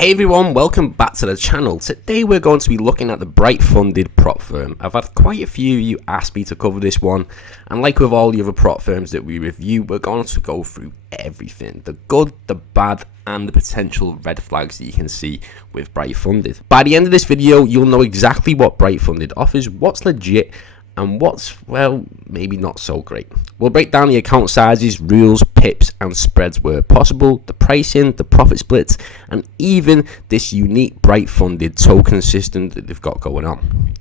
Hey everyone, welcome back to the channel. Today we're going to be looking at the Bright funded prop firm. I've had quite a few of you ask me to cover this one, and like with all the other prop firms that we review, we're going to go through everything, the good, the bad, and the potential red flags that you can see with Bright funded. By the end of this video, you'll know exactly what Bright funded offers, what's legit, and what's, well, maybe not so great. We'll break down the account sizes, rules, pips, and spreads where possible, the pricing, the profit splits, and even this unique Bright funded token system that they've got going on.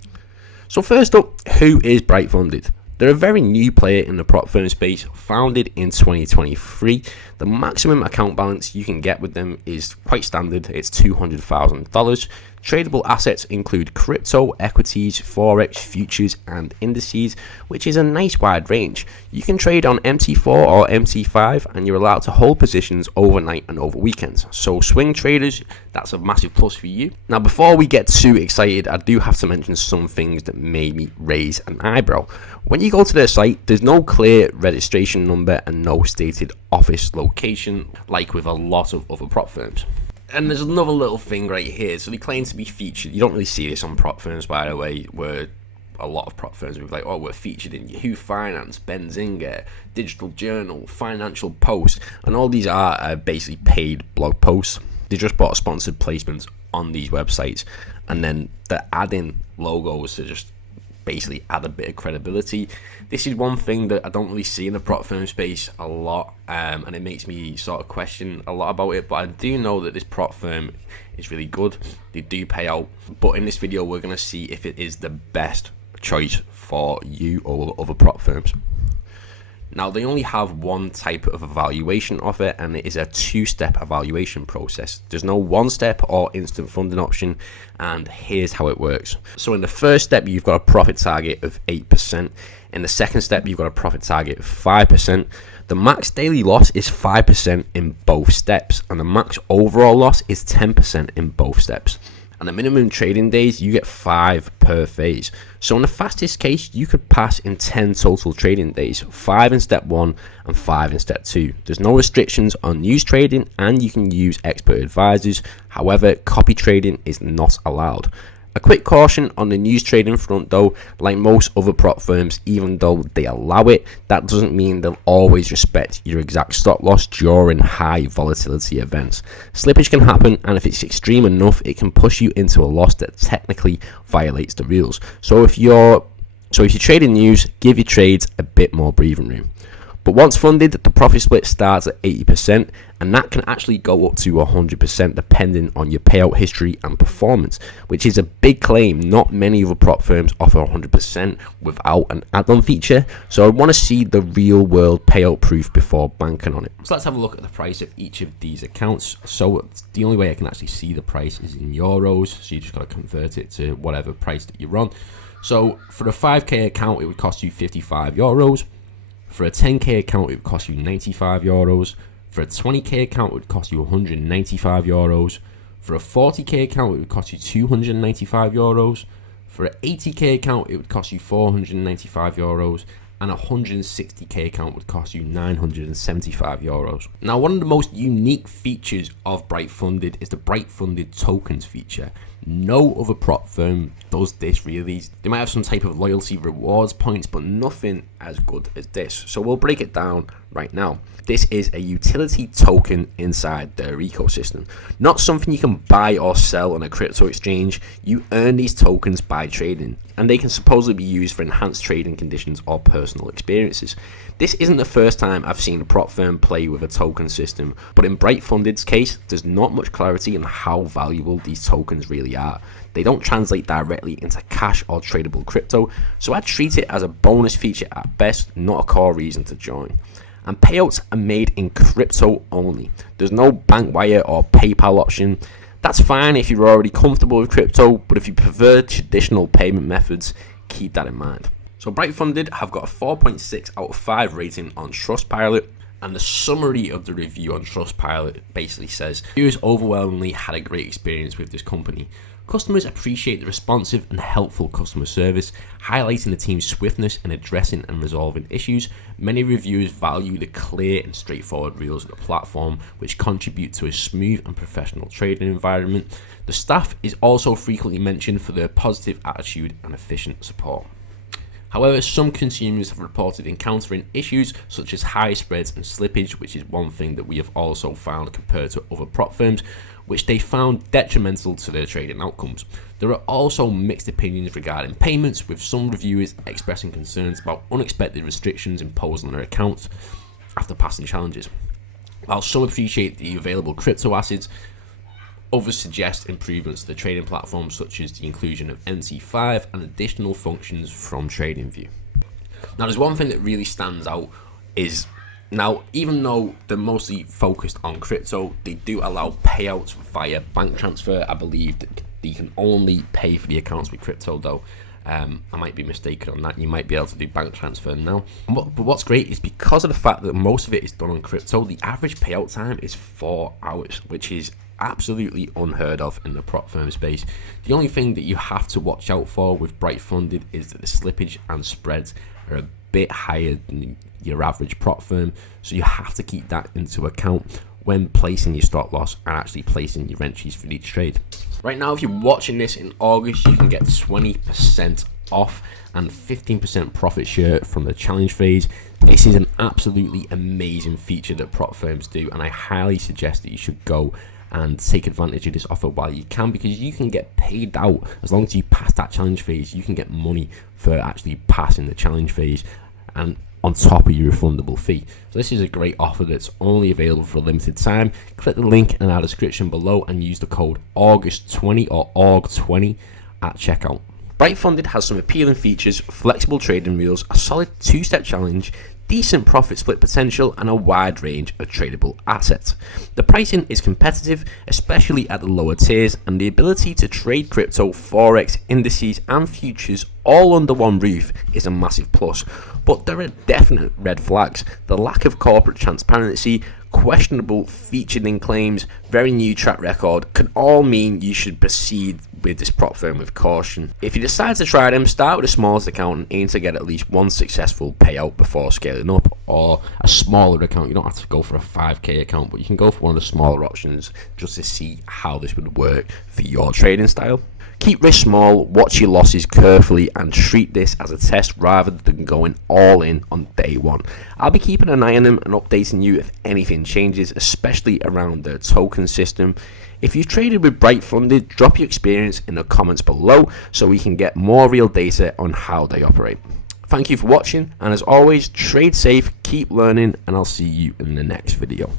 So first up, who is Bright funded? They're a very new player in the prop firm space, founded in 2023. The maximum account balance you can get with them is quite standard, it's $200,000. Tradable assets include crypto, equities, Forex, futures, and indices, which is a nice wide range. You can trade on MT4 or MT5, and you're allowed to hold positions overnight and over weekends. So swing traders, that's a massive plus for you. Now, before we get too excited, I do have to mention some things that made me raise an eyebrow. When you go to their site, there's no clear registration number and no stated office location, like with a lot of other prop firms. And there's another little thing right here. So they claim to be featured. You don't really see this on prop firms, by the way, where a lot of prop firms will be like, oh, we're featured in Yahoo Finance, Benzinga, Digital Journal, Financial Post, and all these are basically paid blog posts. They just bought sponsored placements on these websites, and then they're adding logos to just basically add a bit of credibility. This is one thing that I don't really see in the prop firm space a lot, and it makes me sort of question a lot about it, but I do know that this prop firm is really good. They do pay out, but in this video we're going to see if it is the best choice for you or other prop firms. Now, they only have one type of evaluation offer, and it is a two-step evaluation process. There's no one-step or instant funding option, and here's how it works. So in the first step, you've got a profit target of 8%. In the second step, you've got a profit target of 5%. The max daily loss is 5% in both steps, and the max overall loss is 10% in both steps. And the minimum trading days, you get 5 per phase. So in the fastest case, you could pass in 10 total trading days, 5 in step 1 and 5 in step 2. There's no restrictions on news trading, and you can use expert advisors. However, copy trading is not allowed. A quick caution on the news trading front though, like most other prop firms, even though they allow it, that doesn't mean they'll always respect your exact stop loss during high volatility events. Slippage can happen, and if it's extreme enough, it can push you into a loss that technically violates the rules. So if you're trading news, give your trades a bit more breathing room. But once funded, the profit split starts at 80%, and that can actually go up to 100% depending on your payout history and performance, which is a big claim. Not many other prop firms offer 100% without an add-on feature, so I want to see the real world payout proof before banking on it. So let's have a look at the price of each of these accounts. So the only way I can actually see the price is in euros, so you just got to convert it to whatever price that you're on. So for a 5k account, it would cost you 55 euros. For a 10k account, it would cost you 95 euros. For a 20k account, it would cost you 195 euros. For a 40k account, it would cost you 295 euros. For an 80k account, it would cost you 495 euros. And a 160k account would cost you 975 euros. Now, one of the most unique features of Bright Funded is the Bright Funded tokens feature. No other prop firm does this really. They might have some type of loyalty rewards points, but nothing as good as this. So we'll break it down right now. This is a utility token inside their ecosystem, not something you can buy or sell on a crypto exchange. You earn these tokens by trading, and they can supposedly be used for enhanced trading conditions or personal experiences. This isn't the first time I've seen a prop firm play with a token system, but in Bright Funded's case, there's not much clarity on how valuable these tokens really are. They don't translate directly into cash or tradable crypto, so I treat it as a bonus feature at best, not a core reason to join. And payouts are made in crypto only. There's no bank wire or PayPal option. That's fine if you're already comfortable with crypto, but if you prefer traditional payment methods, keep that in mind. So Bright Funded have got a 4.6 out of 5 rating on Trustpilot. And the summary of the review on Trustpilot basically says, viewers overwhelmingly had a great experience with this company. Customers appreciate the responsive and helpful customer service, highlighting the team's swiftness in addressing and resolving issues. Many reviewers value the clear and straightforward rules of the platform, which contribute to a smooth and professional trading environment. The staff is also frequently mentioned for their positive attitude and efficient support. However, some consumers have reported encountering issues such as high spreads and slippage, which is one thing that we have also found compared to other prop firms, which they found detrimental to their trading outcomes. There are also mixed opinions regarding payments, with some reviewers expressing concerns about unexpected restrictions imposed on their accounts after passing challenges. While some appreciate the available crypto assets, others suggest improvements to the trading platform, such as the inclusion of NT5 and additional functions from TradingView. Now, there's one thing that really stands out is, now, even though they're mostly focused on crypto, they do allow payouts via bank transfer. I believe that you can only pay for the accounts with crypto, though. I might be mistaken on that. You might be able to do bank transfer now. But what's great is because of the fact that most of it is done on crypto, the average payout time is 4 hours, which is absolutely unheard of in the prop firm space. The only thing that you have to watch out for with Bright Funded is that the slippage and spreads are a bit higher than your average prop firm, so you have to keep that into account when placing your stop loss and actually placing your entries for each trade. Right now, if you're watching this in August, you can get 20% off and 15% profit share from the challenge phase. This is an absolutely amazing feature that prop firms do, and I highly suggest that you should go and take advantage of this offer while you can, because you can get paid out as long as you pass that challenge phase. You can get money for actually passing the challenge phase, and on top of your refundable fee. So this is a great offer that's only available for a limited time. Click the link in our description below and use the code August20 or AUG20 at checkout. Bright Funded has some appealing features, flexible trading rules, a solid 2-step challenge, decent profit split potential, and a wide range of tradable assets. The pricing is competitive, especially at the lower tiers, and the ability to trade crypto, Forex, indices, and futures all under one roof is a massive plus. But there are definite red flags. The lack of corporate transparency, questionable featured in claims, very new track record can all mean you should proceed with this prop firm with caution. If you decide to try them, start with the smallest account and aim to get at least one successful payout before scaling up, or a smaller account. You don't have to go for a 5k account, but you can go for one of the smaller options just to see how this would work for your trading style. Keep risk small, watch your losses carefully, and treat this as a test rather than going all in on day one. I'll be keeping an eye on them and updating you if anything changes, especially around the token system. If you've traded with Bright Funded, drop your experience in the comments below so we can get more real data on how they operate. Thank you for watching, and as always, trade safe, keep learning, and I'll see you in the next video.